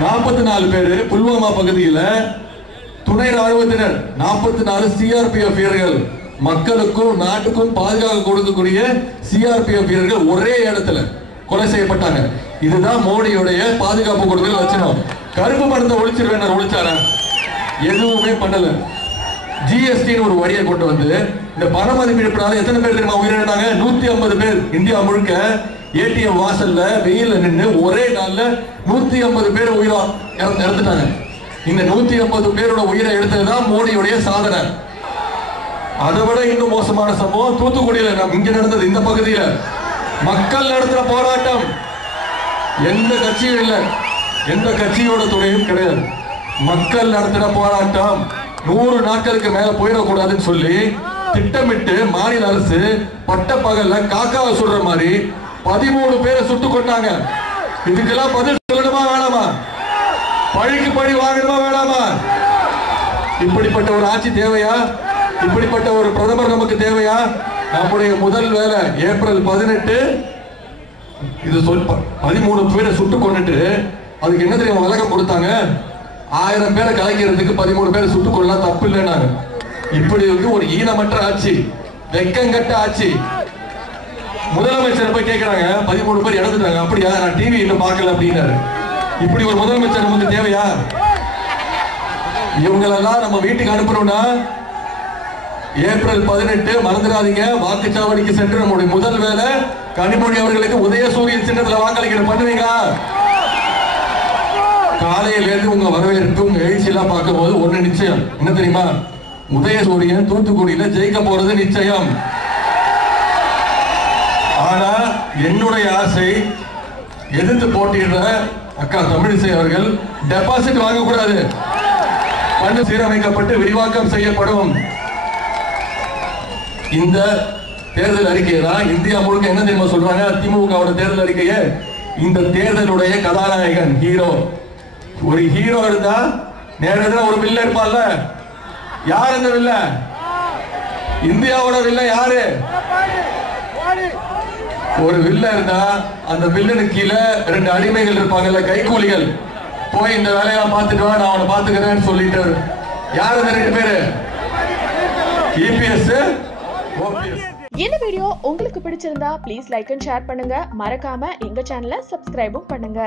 நாற்பத்தி நாலு பேரு புல்வாமா பகுதியில் துணை ராணுவத்தினர் நாற்பத்தி நாலு சிஆர்பிஎஃப் வீரர்கள். மக்களுக்கும் நாட்டுக்கும் பாதுகாப்பு கொடுக்கக்கூடிய சிஆர்பிஎஃப் வீரர்கள் ஒரே இடத்துல கொலை செய்யப்பட்டாங்க. இதுதான் மோடியுடைய பாதுகாப்பு கொடுக்கிற லட்சணம். கருப்பு பணத்தை ஒழிச்சிருவேன் ஒழிச்சாரா? எதுவுமே பண்ணல. ஜிஎஸ்டின்னு ஒரு வரியை கொண்டு வந்து இந்த பண மதிப்பிழப்பினால எத்தனை பேர் தெரியுமா உயிரிழந்தாங்க? நூத்தி ஐம்பது பேர் இந்தியா முழுக்க. ஏடிஎம் வாசல்ல வெயில நின்று ஒரே நாள்ல நூத்தி ஐம்பது பேர் உயிரா இறந்துட்டாங்க. இந்த நூத்தி ஐம்பது பேரோட உயிரை எடுத்ததுதான் மோடியுடைய சாதனை. அதை விட இன்னும் மோசமான சம்பவம் தூத்துக்குடியில இங்க நடந்தது இந்த பகுதியில. மக்கள் நடத்துற போராட்டம். எந்த கட்சியும் இல்லை. எந்த கட்சியோட துணையும் கிடையாது. மக்கள் நடத்தின போராட்டம். நூறு நாட்களுக்கு மேல போயிடக்கூடாதுன்னு சொல்லி திட்டமிட்டு மாநில அரசு பட்ட பகல்ல காக்காவை சுடுற மாதிரி பதிமூணு பேரை சுட்டு கொண்டாங்க இதுக்கெல்லாம் பதில் சொல்லணுமா வேணாமா? பழிக்கு பழி வாங்கணுமா வேணாமா? இப்படிப்பட்ட ஒரு ஆட்சி தேவையா? இப்படிப்பட்ட ஒரு பிரதமர் நமக்கு தேவையா? நம்முடைய முதல் வேலை ஏப்ரல் பதினெட்டு. இது சொல் பதிமூணு பேரை சுட்டு கொண்டுட்டு அதுக்கு என்ன தெரியும் விளக்கம் கொடுத்தாங்க? ஆயிரம் பேரை கலைக்கிறதுக்கு பதிமூணு பேரை சுட்டு கொள்ளலாம் தப்பு இல்லைன்னாங்க. இப்படி வந்து ஒரு ஈனமற்ற ஆட்சி வெக்கங்கட்ட ஆட்சி. முதலமைச்சர் போய் கேட்கிறாங்க பதிமூணு பேர் இறந்துட்டாங்க. அப்படியா? நான் டிவி இன்னும் பார்க்கல அப்படின்னாரு. இப்படி ஒரு முதலமைச்சர் நமக்கு தேவையா? இவங்களெல்லாம் நம்ம வீட்டுக்கு அனுப்புறோம்னா ஏப்ரல் பதினெட்டு மறந்துடாதீங்க. வாக்குச்சாவடிக்கு சென்று நம்முடைய முதல் வேலை கனிமொழி அவர்களுக்கு உதயசூரிய சின்னத்துல வாக்களிக்கிற பண்ணுவீங்களா? காலையிலேருந்து உங்க வரவேற்பு உங்க எழுச்சி எல்லாம் பார்க்கும் போது ஒண்ணு நிச்சயம். என்ன தெரியுமா? உதயசூரியன் தூத்துக்குடியில ஜெயிக்க போறது நிச்சயம். ஆனா என்னுடைய ஆசை எதிர்த்து போட்டியிடுற அக்கா தமிழிசை அவர்கள் டெபாசிட் வாங்கக்கூடாது. பண்டு சீரமைக்கப்பட்டு விரிவாக்கம் செய்யப்படும். இந்த தேர்தல் அறிக்கையை தான் இந்தியா முழுக்க என்ன தெரியுமா சொல்றாங்க? திமுகவோட தேர்தல் அறிக்கையை. இந்த தேர்தலுடைய கதாநாயகன் ஹீரோ. ஒரு ஹீரோ இருந்தா நேரத்தில் ஒரு வில்ல இருப்பால யார் அந்த வில்ல இந்தியாவோட வில்ல யாரு? ஒரு வில்ல இருந்தா அந்த வில்லனு கீழே ரெண்டு அடிமைகள் இருப்பாங்கல்ல கைகூலிகள். போய் இந்த வேலையெல்லாம் பார்த்துட்டு வா நான் அவனை பார்த்துக்கிறேன்னு சொல்லிட்டு. யார் அந்த ரெண்டு பேரு? இபிஎஸ் ஓபிஎஸ் இந்த வீடியோ உங்களுக்கு பிடிச்சிருந்தா ப்ளீஸ் லைக் அண்ட் ஷேர் பண்ணுங்க. மறக்காம எங்க சேனலை சப்ஸ்கிரைபும் பண்ணுங்க.